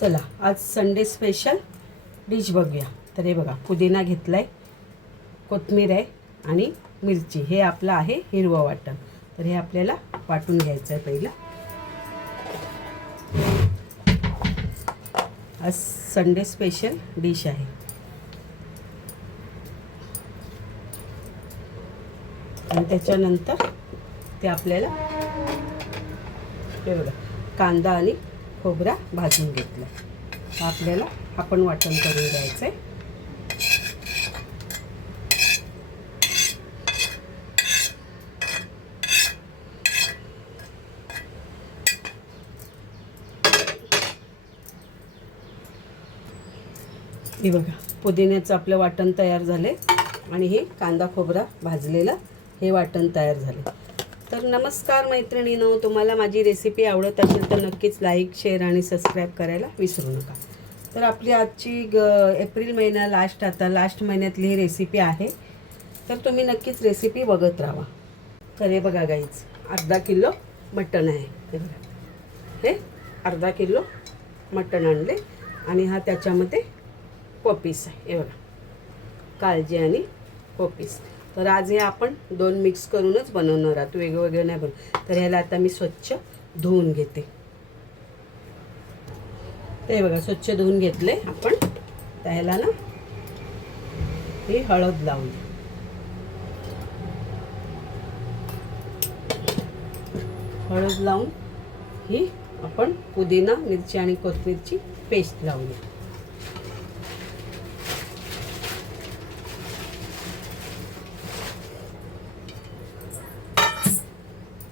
चला आज Sunday special dish बघूया. तर हे बघा, पुदिना घेतला आहे, कोथिंबीर आहे आणि मिरची. हे आपलं आहे हिरवं वाटण. तर हे आपल्याला वाटून घ्यायचं आहे पहिलं. आज संडे स्पेशल डिश आहे. आणि त्याच्यानंतर ते आपल्याला हे बघा, कांदा आणि खोबरा भाजून घेतला. आपल्याला आपण वाटण करून घ्यायचं आहे. हे बघा, पुदिन्याचं आपलं वाटण तयार झाले आणि हे कांदा खोबरा भाजलेलं हे वाटण तयार झाले. तर नमस्कार मैत्रिणींनो, तुम्हाला माझी रेसिपी आवडत असेल तर नक्कीच लाईक, शेअर आणि सबस्क्राईब करायला विसरू नका. तर आपली आजची एप्रिल महिना लास्ट महिन्यातली ही रेसिपी आहे. तर तुम्ही नक्कीच रेसिपी बघत राहा. तर हे बघा गाईज, अर्धा किलो मटण आहे. हे बघा, हे अर्धा किलो मटण आणले आणि हा त्याच्यामध्ये पपीस आहे. हे बघा, काळजी आणि पपीस. तर आज हे आपण दोन मिक्स करूनच बनवणार आहोत, वेगवेगळे नाही बनव. तर ह्याला आता मी स्वच्छ धुवून घेते. ते बघा, स्वच्छ धुवून घेतले आपण. त्याला ना ही हळद लावून, हळद लावून ही आपण पुदिना, मिरची आणि कोथिंबीरची पेस्ट लावूया.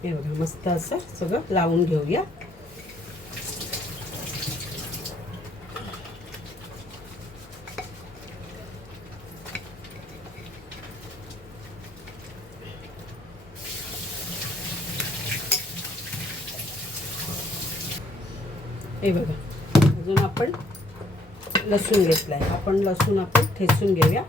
हे बघा, मस्त असं सगळं लावून घेऊया. हे बघा, अजून आपण लसूण घेतलाय. आपण लसूण ठेचून घेऊया.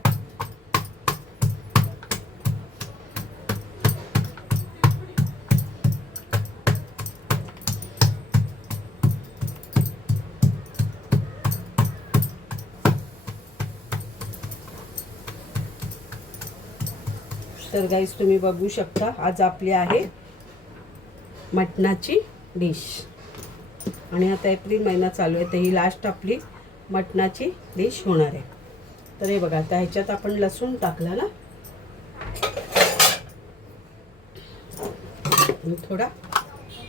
तर गाईस, तुम्ही बघू शकता आज आपली आहे मटणाची डिश. आणि आता एप्रिल महिना चालू आहे, तर ही लास्ट आपली मटणाची डिश होणार आहे. तर हे बघा, आता ह्याच्यात आपण लसूण टाकला ना, आणि थोडा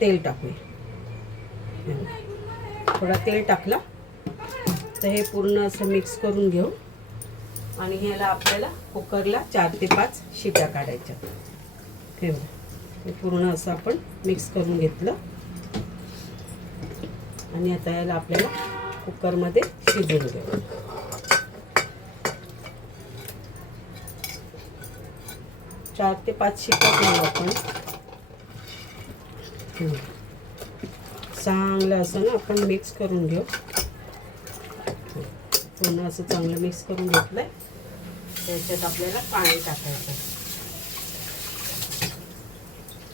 तेल टाकूया. थोडा तेल टाकला तर हे पूर्ण असं मिक्स करून घेऊ. आणि ह्याला आपल्याला कुकरला 4 ते 5 शिट्या काढायच्या. हे बघा, हे पूर्ण असं आपण मिक्स करून घेतलं. आणि आता याला आपल्याला कुकरमध्ये शिजवून घेऊ. 4 ते 5 शिट्या घेऊ आपण. चांगलं असं ना आपण मिक्स करून घेऊ. पूर्ण असं चांगलं मिक्स करून घेतलंय. त्याच्यात आपल्याला पाणी टाकायचं.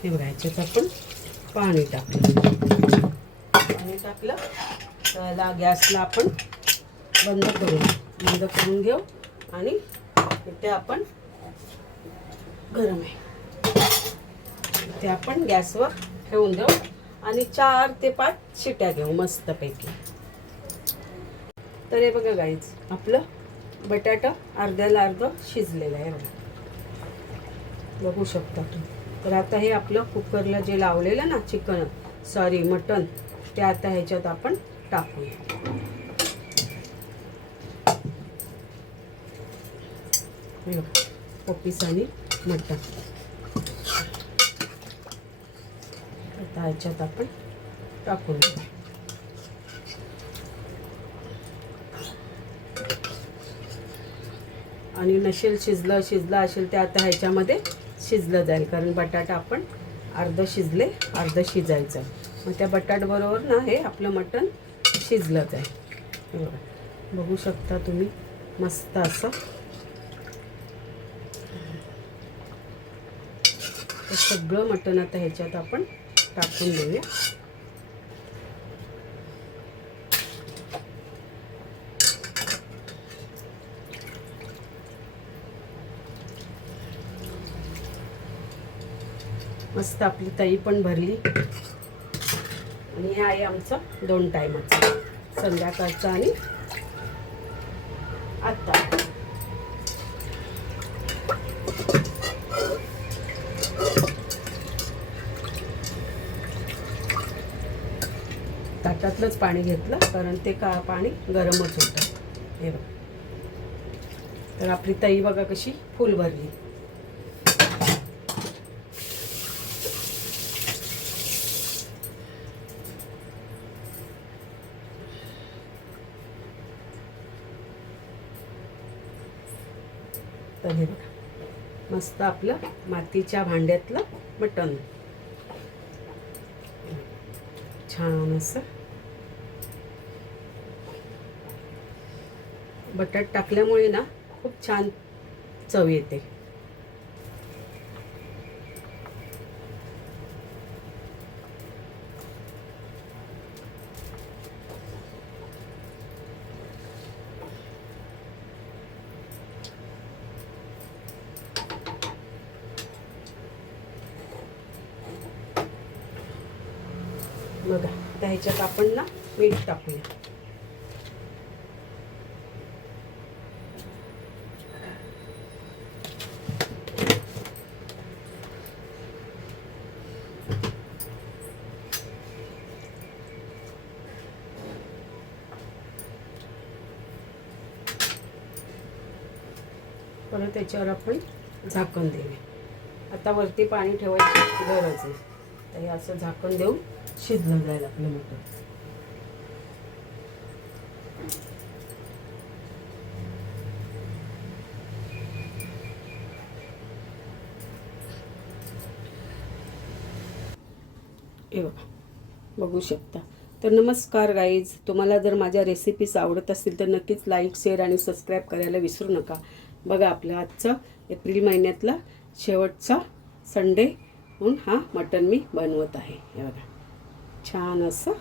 हे बघा, याच्यात आपण पाणी टाकलं. पाणी टाकलं तर गॅसला आपण बंद करून घेऊ. आणि इथे आपण गरम आहे ते आपण गॅसवर ठेवून देऊ. आणि 4 ते 5 शिट्या घेऊ मस्तपैकी. तर हे बघा गाईज, आपलं बटाटा अर्ध्याला अर्ध शिजलेलं आहे. बघू शकता तुम्ही. तर आता हे आपलं कुकरला जे लावलेलं ना मटण, ते आता ह्याच्यात आपण टाकूया. हे बघा, पपीस आणि मटण आता ह्याच्यात आपण टाकून घेऊ. आणि नसेल शिजलं असेल ते आता ह्याच्यामध्ये शिजलं जाईल. कारण बटाटा आपण अर्ध शिजले, अर्ध शिजायचं. मग त्या बटाट्याबरोबर ना हे आपलं मटण शिजलं जाईल. बघू शकता तुम्ही, मस्त असं. सगळं मटण आता ह्याच्यात आपण टाकून देऊया. मस्त आपली तई पण भरली. आणि हे आहे आमचं 2 टायमाचं, संध्याकाळचं आणि आता. ताटातलंच पाणी घेतलं कारण ते पाणी गरमच होतं. हे बघा, तर आपली तई बघा कशी फुल भरली. तर हे बघा, मस्त आपलं मातीच्या भांड्यातलं मटण छान असं. बटाट टाकल्यामुळे ना खूप छान चव येते. बघा, त्या ह्याच्यात आपण ना मीठ टाकूया. परत त्याच्यावर आपण झाकण देऊया. आता वरती पाणी ठेवायची गरज आहे. तर हे असं झाकण देऊन शिजलं जाईल आपलं मटण. हे बघू शकता. तर नमस्कार गाईज, तुम्हाला जर माझ्या रेसिपीज आवडत असतील तर नक्कीच लाईक, शेअर आणि सबस्क्राईब करायला विसरू नका. बघा, आपला आजचा एप्रिल महिन्यातला शेवटचा संडे म्हणून हा मटण मी बनवत आहे. हे बघा, छान असं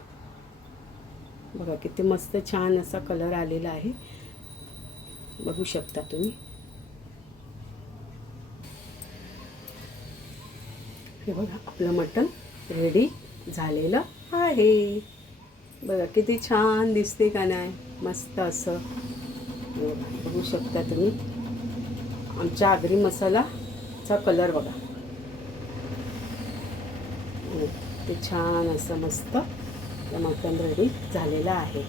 बघा, किती मस्त छान असा कलर आलेला आहे. बघू शकता तुम्ही. हे बघा, आपलं मटण रेडी झालेलं आहे. बघा किती छान दिसते का नाही, मस्त असं. बघू शकता तुम्ही. आमच्या आगरी मसालाचा कलर बघा, ते छान असं मस्त मटण रेडी झालेलं आहे.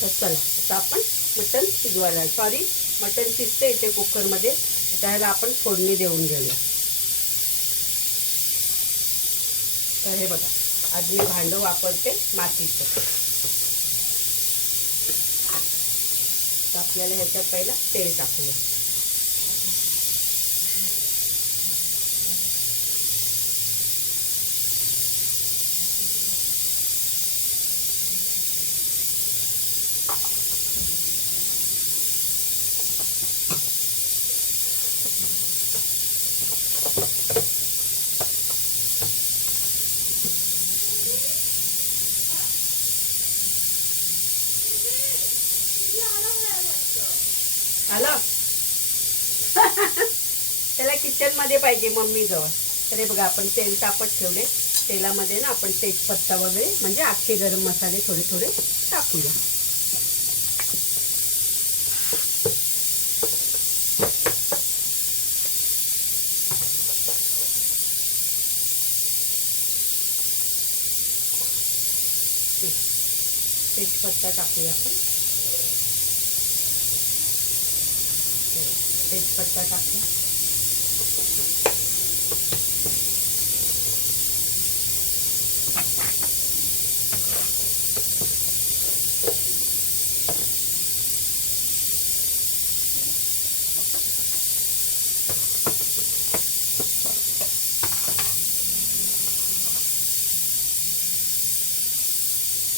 तर चला, आता आपण मटण शिजवायला, मटण शिजते इथे कुकरमध्ये, त्याला आपण फोडणी देऊन घेऊया. तर हे बघा, आज मी भांडं वापरते मातीचं. तर आपल्याला ह्याच्यात पहिला तेल टाकूया. आलं त्याला किचनमध्ये पाहिजे मम्मी जवळ. तर हे बघा, आपण तेल तापत ठेवले. तेलामध्ये ना आपण तेजपत्ता वगैरे म्हणजे अख्खे गरम मसाले थोडे थोडे टाकूया. तेजपत्ता टाकूया आपण. तेजपत्ता टाकला.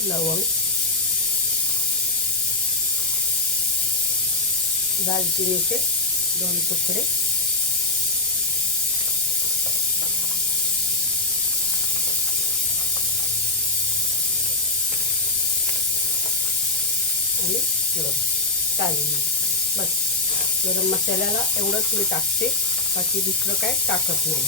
लवंग, दालचिनीचे 2 तुकडे, आणि काळी मिरी. बस, गरम मसाल्याला एवढंच मी टाकते. बाकी दुसरं काय टाकत नाही.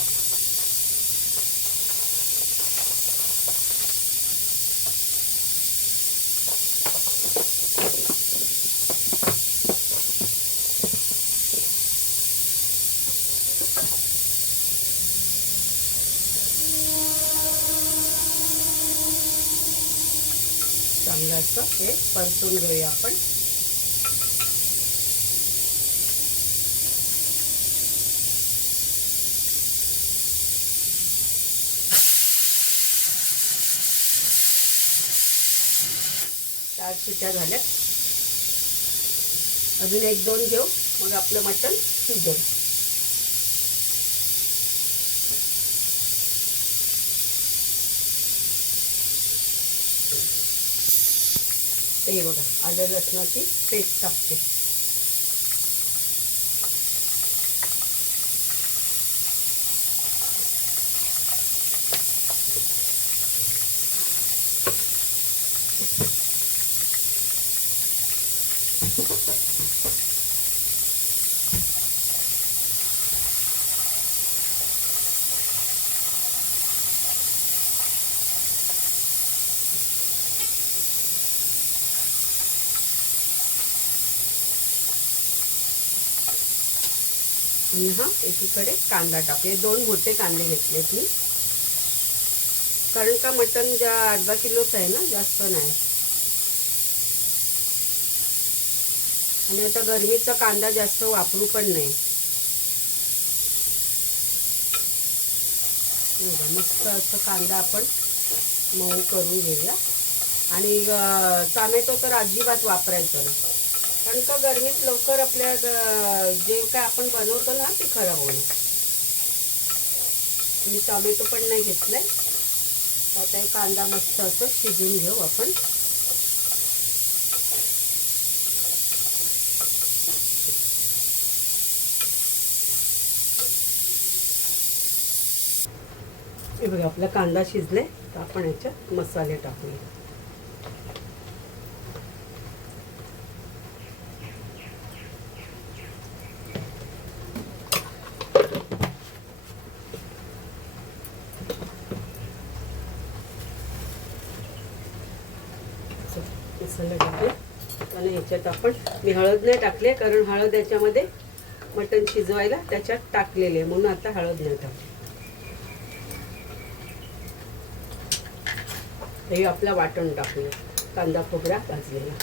चांगलं असं हे परतून घेऊया आपण. चार शिट्या झाल्या, अजून 1-2 घेऊ, मग आपलं मटण शिजेल. हे बघा, आलं लसणाची पेस्ट टाकते. आणि हा एकीकडे कांदा टाकूया. 2 मोठे कांदे घेतलेत मी, कारण का मटण ज्या अर्धा किलोच आहे ना, जास्त नाही. आणि आता गरमीचा कांदा जास्त वापरू पण नाही. मस्त असं कांदा आपण मऊ करून घेऊया. आणि टोमॅटो तर अजिबात वापरायचं नाही, कारण का गरमीत लवकर आपल्या जे काय आपण बनवतो ना ते खराब होईल. मी टोमॅटो पण नाही घेतलाय. आता कांदा मस्त असं शिजून घेऊ आपण. हे बघा, आपला कांदा शिजले, तर आपण याच्यात मसाले टाकूया. मसाले टाकले आणि ह्याच्यात आपण, मी हळद नाही टाकले, कारण हळद याच्यामध्ये मटण शिजवायला त्याच्यात टाकलेले आहे, म्हणून आता हळद नाही टाकली. हे आपला वाटण टाकूया, कांदा खोबरा भाजलेला.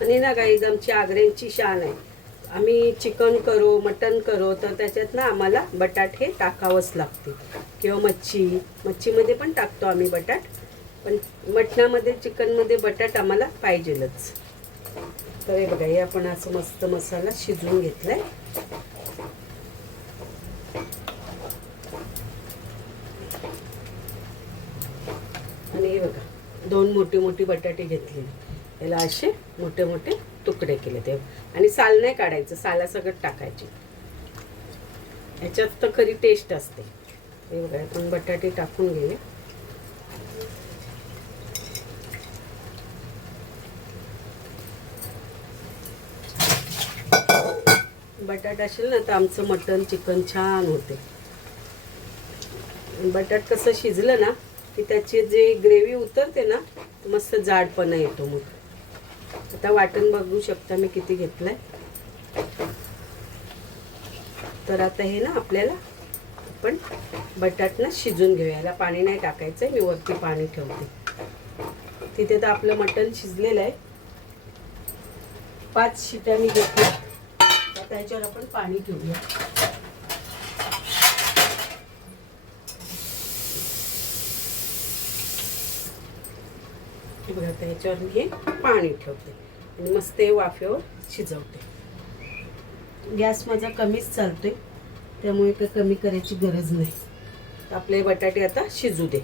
आणि ना गाईज, आमची आग्र्यांची शान आहे, आम्ही चिकन करो मटन करो तर त्याच्यात ना आम्हाला बटाटे टाकावंच लागते, किंवा मच्छीमध्ये पण टाकतो आम्ही बटाट, पण मटणामध्ये चिकनमध्ये बटाट आम्हाला पाहिजेलच. तर हे बघा, हे आपण असं मस्त मसाला शिजवून घेतलाय. आणि हे बघा, 2 मोठी बटाटे घेतलेले, याला असे मोठे मोठे तुकडे केले ते, आणि साल नाही काढायचं, सालासकट टाकायचे. याच्यात तर खरी टेस्ट असते. हे बघा, आपण बटाटे टाकून घेऊया. बटाटा असेल ना तर आमचं मटण चिकन छान होते. बटाट कसं शिजलं ना की त्याची जे ग्रेव्ही उतरते ना, मस्त जाडपणा येतो. मग आता वाटण बघू शकता मी किती घेतलंय. तर आता हे ना आपल्याला आपण बटाट ना शिजून घेऊया. याला पाणी नाही टाकायचं, मी वरती पाणी ठेवते. तिथे तर आपलं मटण शिजलेलं आहे. 5 शिट्या मी घेतल्या. आता याच्यावर आपण पाणी ठेवूया. बघा, आता याच्यावर मी हे पाणी ठेवते. आणि मस्त हे वाफेवर शिजवते. गॅस माझा कमीच चालतोय, त्यामुळे काही कमी करायची गरज नाही. आपले बटाटे आता शिजू दे.